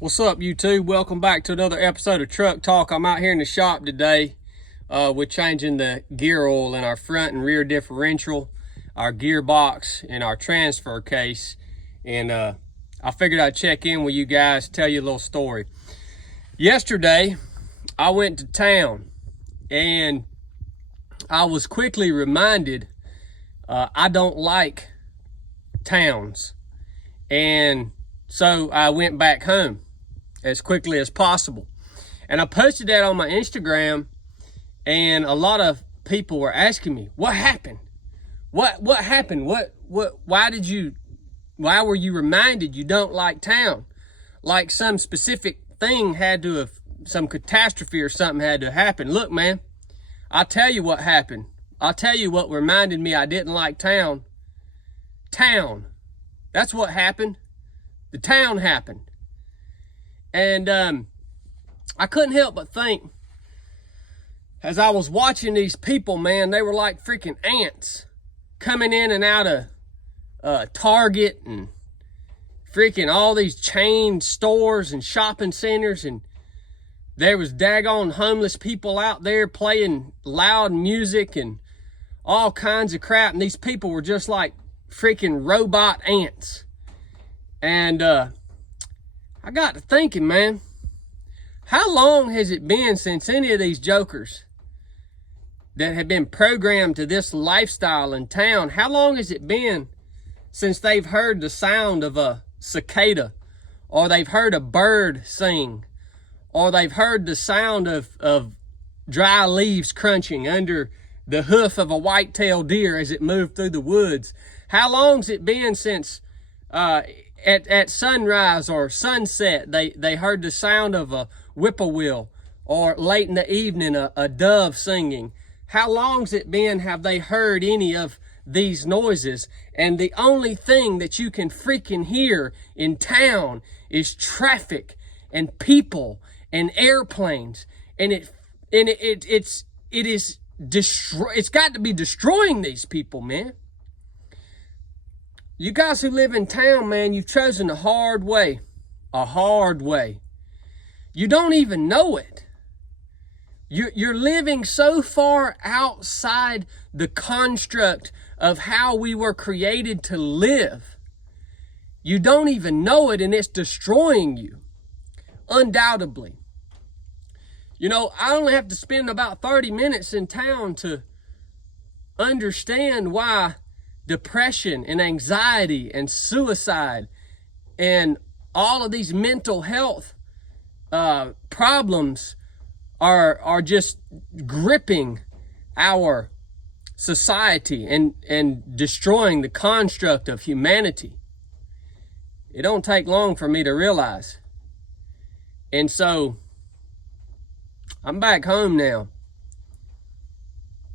What's up, YouTube? Welcome back to another episode of Truck Talk. I'm out here in the shop today. We're changing the gear oil in our front and rear differential, our gearbox, and our transfer case. And I figured I'd check in with you guys, tell you a little story. Yesterday, I went to town and I was quickly reminded I don't like towns. And so I went back home as quickly as possible. And I posted that on my Instagram, and a lot of people were asking me, what happened? What happened? Why were you reminded you don't like town? Like some specific thing had to have, some catastrophe or something had to happen. Look, man, I'll tell you what happened. I'll tell you what reminded me I didn't like town. Town. That's what happened. The town happened. And I couldn't help but think, as I was watching these people, man, they were like freaking ants coming in and out of Target and freaking all these chain stores and shopping centers. And there was daggone homeless people out there playing loud music and all kinds of crap. And these people were just like freaking robot ants. And I got to thinking, man, how long has it been since any of these jokers that have been programmed to this lifestyle in town, how long has it been since they've heard the sound of a cicada, or they've heard a bird sing, or they've heard the sound of dry leaves crunching under the hoof of a white-tailed deer as it moved through the woods? How long's it been since at sunrise or sunset, they heard the sound of a whippoorwill, or late in the evening, a dove singing? How long's it been have they heard any of these noises? And the only thing that you can freaking hear in town is traffic and people and airplanes. And it's got to be destroying these people, man. You guys who live in town, man, you've chosen a hard way. A hard way. You don't even know it. You're living so far outside the construct of how we were created to live. You don't even know it, and it's destroying you. Undoubtedly. You know, I only have to spend about 30 minutes in town to understand why depression and anxiety and suicide and all of these mental health problems are just gripping our society and destroying the construct of humanity. It don't take long for me to realize. And so I'm back home now.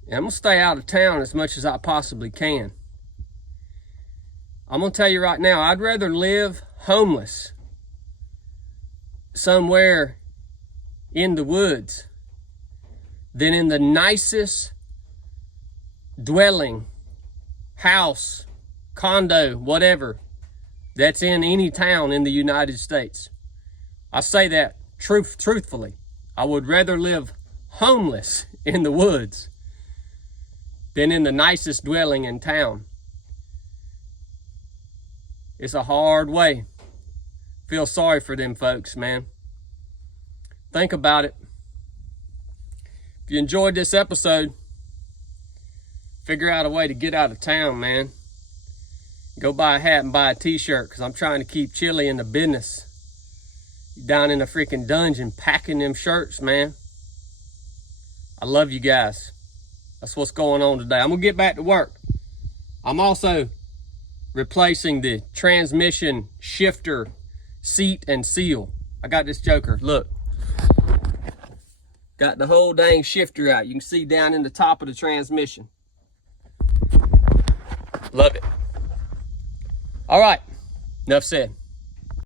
And I'm going to stay out of town as much as I possibly can. I'm going to tell you right now, I'd rather live homeless somewhere in the woods than in the nicest dwelling, house, condo, whatever, that's in any town in the United States. I say that truthfully. I would rather live homeless in the woods than in the nicest dwelling in town. It's a hard way. Feel sorry for them folks, man. Think about it. If you enjoyed this episode, figure out a way to get out of town, man. Go buy a hat and buy a t-shirt, because I'm trying to keep Chili in the business. Down in the freaking dungeon packing them shirts, man. I love you guys. That's what's going on today. I'm going to get back to work. I'm also replacing the transmission shifter seat and seal. I got this joker, look. Got the whole dang shifter out. You can see down in the top of the transmission. Love it. All right, enough said.